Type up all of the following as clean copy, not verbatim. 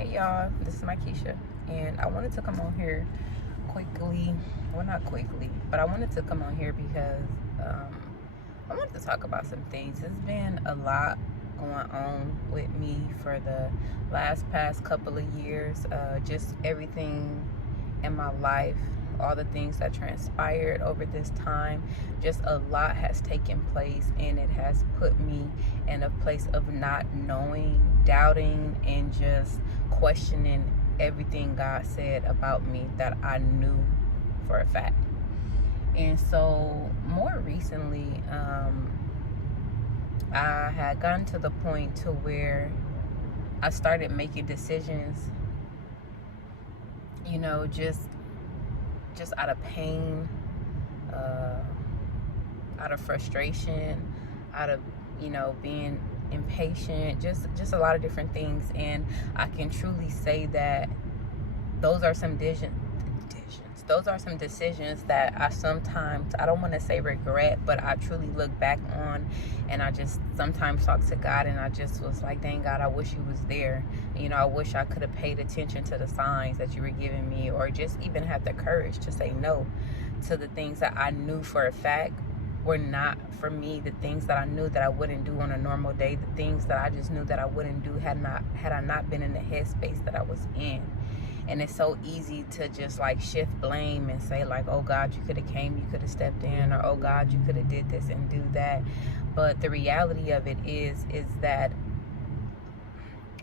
Hey y'all, this is Keisha, and I wanted to come on here quickly. Well, not quickly, but I wanted to come on here because I wanted to talk about some things. There's been a lot going on with me for the past couple of years. Just everything in my life, all the things that transpired over this time, just a lot has taken place, and it has put me in a place of not knowing, doubting, and just questioning everything God said about me that I knew for a fact. And so more recently, I had gotten to the point to where I started making decisions, just out of pain, out of frustration, out of being impatient, just a lot of different things. And I can truly say that those are some decisions that I sometimes, I don't want to say regret, but I truly look back on, and I just sometimes talk to God, and I just was like, dang God, I wish you was there. I wish I could have paid attention to the signs that you were giving me, or just even have the courage to say no to the things that I knew for a fact were not for me, the things that I knew that I wouldn't do on a normal day, the things that I just knew that I wouldn't do had I not been in the headspace that I was in. And it's so easy to just like shift blame and say like, oh God, you could have came, you could have stepped in, or oh God, you could have did this and do that. But the reality of it is that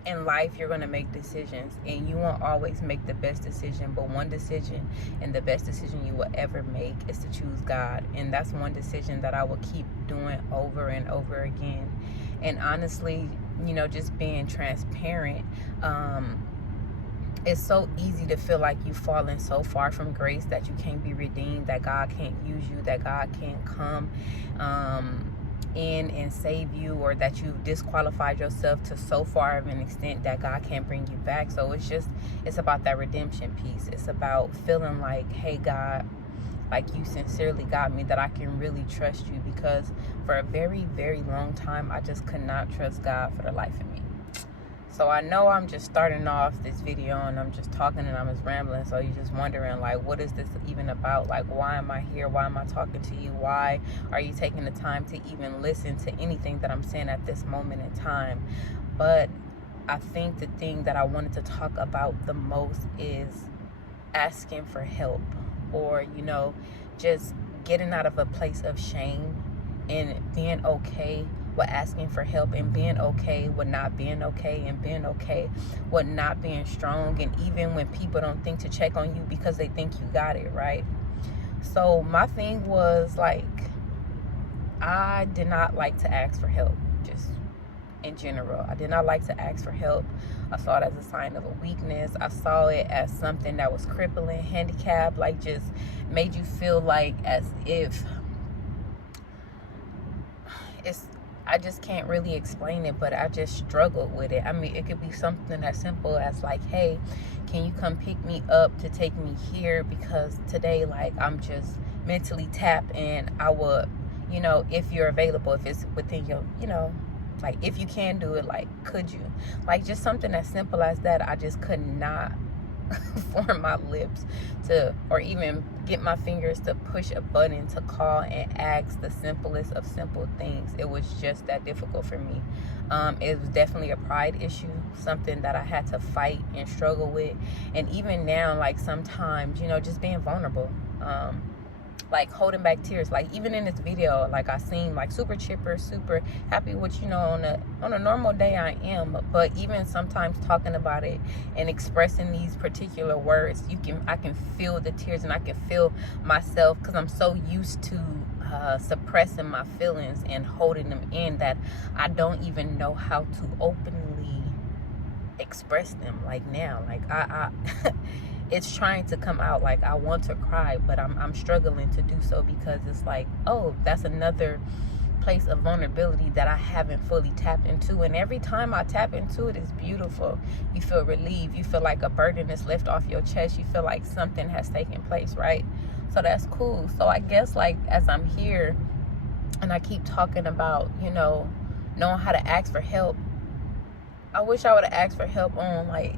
in life you're going to make decisions, and you won't always make the best decision, but one decision, and the best decision you will ever make, is to choose God. And that's one decision that I will keep doing over and over again. And honestly, just being transparent, it's so easy to feel like you've fallen so far from grace that you can't be redeemed, that God can't use you, that God can't come in and save you, or that you've disqualified yourself to so far of an extent that God can't bring you back. So it's about that redemption piece. It's about feeling like, hey God, like you sincerely got me, that I can really trust you, because for a very, very long time I just could not trust God for the life of me. So I know I'm just starting off this video and I'm just talking and I'm just rambling. So you're just wondering, like, what is this even about? Like, why am I here? Why am I talking to you? Why are you taking the time to even listen to anything that I'm saying at this moment in time? But I think the thing that I wanted to talk about the most is asking for help, or, just getting out of a place of shame and being okay with asking for help, and being okay with not being okay, and being okay with not being strong, and even when people don't think to check on you because they think you got it, right? So my thing was like, I did not like to ask for help, just in general. I did not like to ask for help. I saw it as a sign of a weakness. I saw it as something that was crippling, handicap, like just made you feel like as if I just can't really explain it, but I just struggled with it. I mean, it could be something as simple as like, hey, can you come pick me up to take me here, because today, like, I'm just mentally tapped, and I would, if you're available, if it's within your, like, if you can do it, like, could you? Like, just something as simple as that. I just could not form my lips to, or even get my fingers to push a button to call and ask the simplest of simple things. It was just that difficult for me. It was definitely a pride issue, something that I had to fight and struggle with. And even now, like, sometimes, just being vulnerable, like holding back tears. Like, even in this video, like, I seem like super chipper, super happy, which, on a normal day I am. But even sometimes talking about it and expressing these particular words, I can feel the tears, and I can feel myself, because I'm so used to suppressing my feelings and holding them in, that I don't even know how to openly express them. Like, now, like, I it's trying to come out. Like, I want to cry, but I'm struggling to do so, because it's like, oh, that's another place of vulnerability that I haven't fully tapped into. And every time I tap into it, it's beautiful. You feel relieved. You feel like a burden is lifted off your chest. You feel like something has taken place, right? So that's cool. So I guess, like, as I'm here and I keep talking about, knowing how to ask for help, I wish I would have asked for help on, like,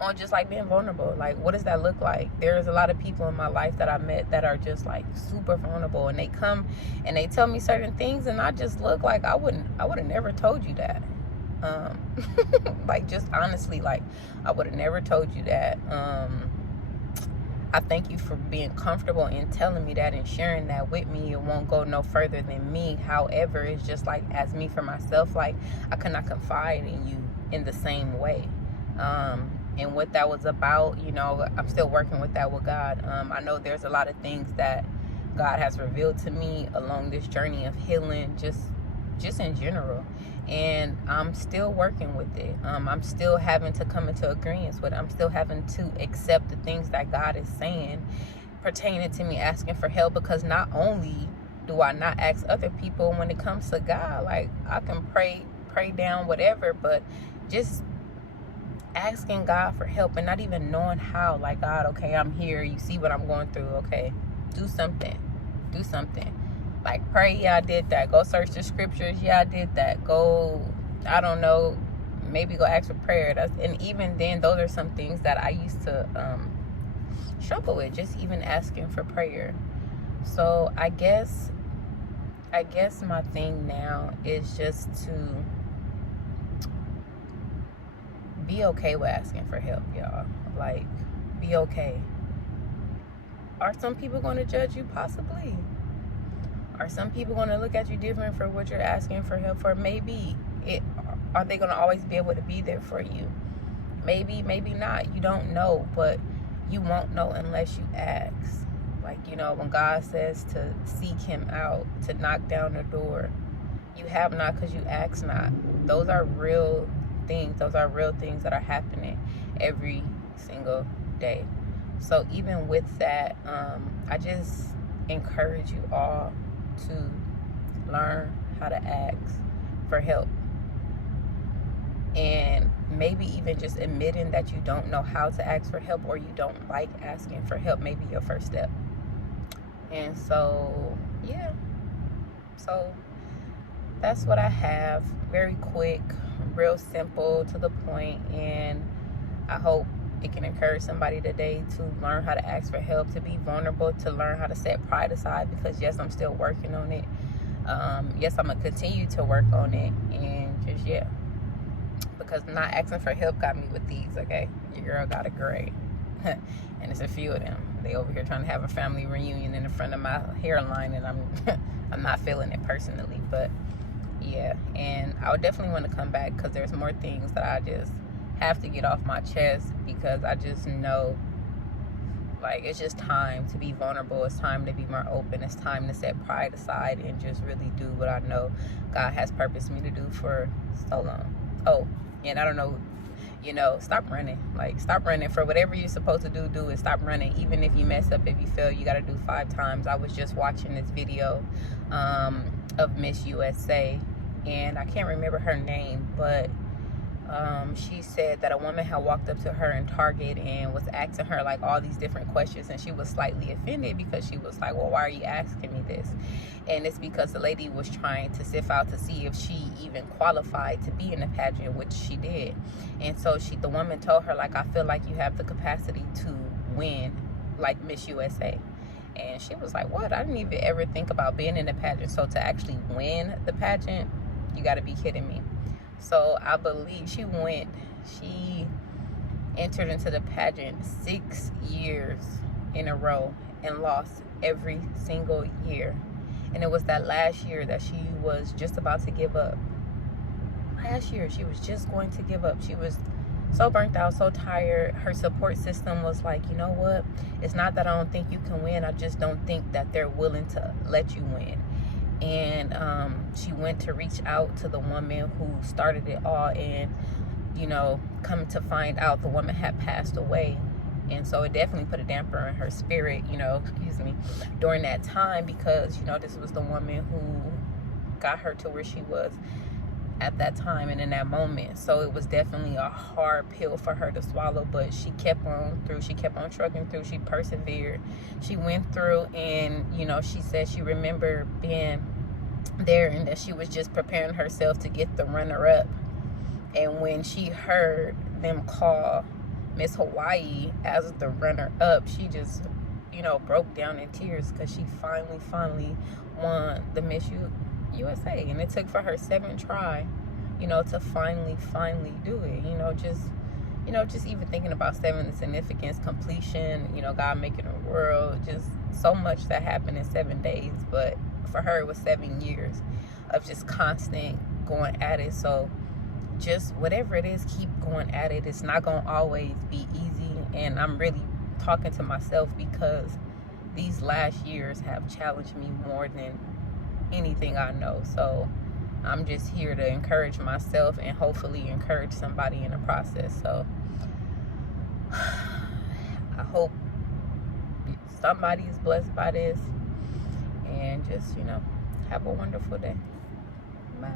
on just like being vulnerable. Like, what does that look like? There's a lot of people in my life that I met that are just like super vulnerable, and they come and they tell me certain things, and I just look like I would have never told you that. Like, just honestly, like, I would have never told you that. I thank you for being comfortable in telling me that and sharing that with me. It won't go no further than me. However, it's just like, as me for myself, like, I could not confide in you in the same way. And what that was about, you know, I'm still working with that with God. I know there's a lot of things that God has revealed to me along this journey of healing, just in general, and I'm still working with it. I'm still having to come into agreement with it. I'm still having to accept the things that God is saying pertaining to me asking for help, because not only do I not ask other people when it comes to God, like, I can pray down whatever, but just asking God for help and not even knowing how. Like, God, okay, I'm here, you see what I'm going through, okay, do something. Like, pray, yeah, I did that. Go search the scriptures, yeah, I did that. Go, I don't know, maybe go ask for prayer. And even then, those are some things that I used to struggle with, just even asking for prayer. So I guess my thing now is just to be okay with asking for help, y'all. Like, be okay. Are some people going to judge you? Possibly. Are some people going to look at you different for what you're asking for help for? Maybe. Are they going to always be able to be there for you? Maybe, maybe not. You don't know, but you won't know unless you ask. Like, you know, when God says to seek him out, to knock down the door, you have not because you ask not. Those are real things. Those are real things that are happening every single day. So even with that, I just encourage you all to learn how to ask for help, and maybe even just admitting that you don't know how to ask for help, or you don't like asking for help, maybe your first step. And so, yeah, so that's what I have. Very quick, real simple, to the point, and I hope it can encourage somebody today to learn how to ask for help, to be vulnerable, to learn how to set pride aside, because yes, I'm still working on it. Yes, I'm gonna continue to work on it, and just, yeah, because not asking for help got me with these. Okay, your girl got a grade and it's a few of them. They over here trying to have a family reunion in the front of my hairline, and I'm not feeling it personally. But yeah, and I would definitely want to come back because there's more things that I just have to get off my chest, because I just know, like, it's just time to be vulnerable. It's time to be more open. It's time to set pride aside and just really do what I know God has purposed me to do for so long. Oh, and I don't know, you know, stop running. Like, stop running. For whatever you're supposed to do it. Stop running. Even if you mess up, if you fail, you got to do 5 times. I was just watching this video of Miss USA, and I can't remember her name, but she said that a woman had walked up to her in Target and was asking her like all these different questions, and she was slightly offended because she was like, well, why are you asking me this? And it's because the lady was trying to sift out to see if she even qualified to be in the pageant, which she did. And so the woman told her, like, I feel like you have the capacity to win like Miss USA. And she was like, what? I didn't even ever think about being in the pageant. So to actually win the pageant, you got to be kidding me. So I believe she entered into the pageant 6 years in a row and lost every single year. And it was that last year that she was just about to give up. Last year, she was just going to give up. She was so burnt out, so tired. Her support system was like, you know what? It's not that I don't think you can win. I just don't think that they're willing to let you win. And she went to reach out to the woman who started it all, and, you know, come to find out the woman had passed away. And so it definitely put a damper on her spirit, you know, during that time, because, you know, this was the woman who got her to where she was at that time and in that moment. So it was definitely a hard pill for her to swallow, but she kept on through. She kept on trucking through. She persevered. She went through, and, you know, she said she remembered being there and that she was just preparing herself to get the runner-up. And when she heard them call Miss Hawaii as the runner up, she just, you know, broke down in tears because she finally won the Miss USA. And it took for her 7th try, you know, to finally do it. You know, just even thinking about 7, the significance, completion, you know, God making a world, just so much that happened in 7 days. But for her, it was 7 years of just constant going at it. So just whatever it is, keep going at it. It's not going to always be easy. And I'm really talking to myself because these last years have challenged me more than anything I know. So I'm just here to encourage myself and hopefully encourage somebody in the process. So I hope somebody is blessed by this, and just, you know, have a wonderful day. Bye.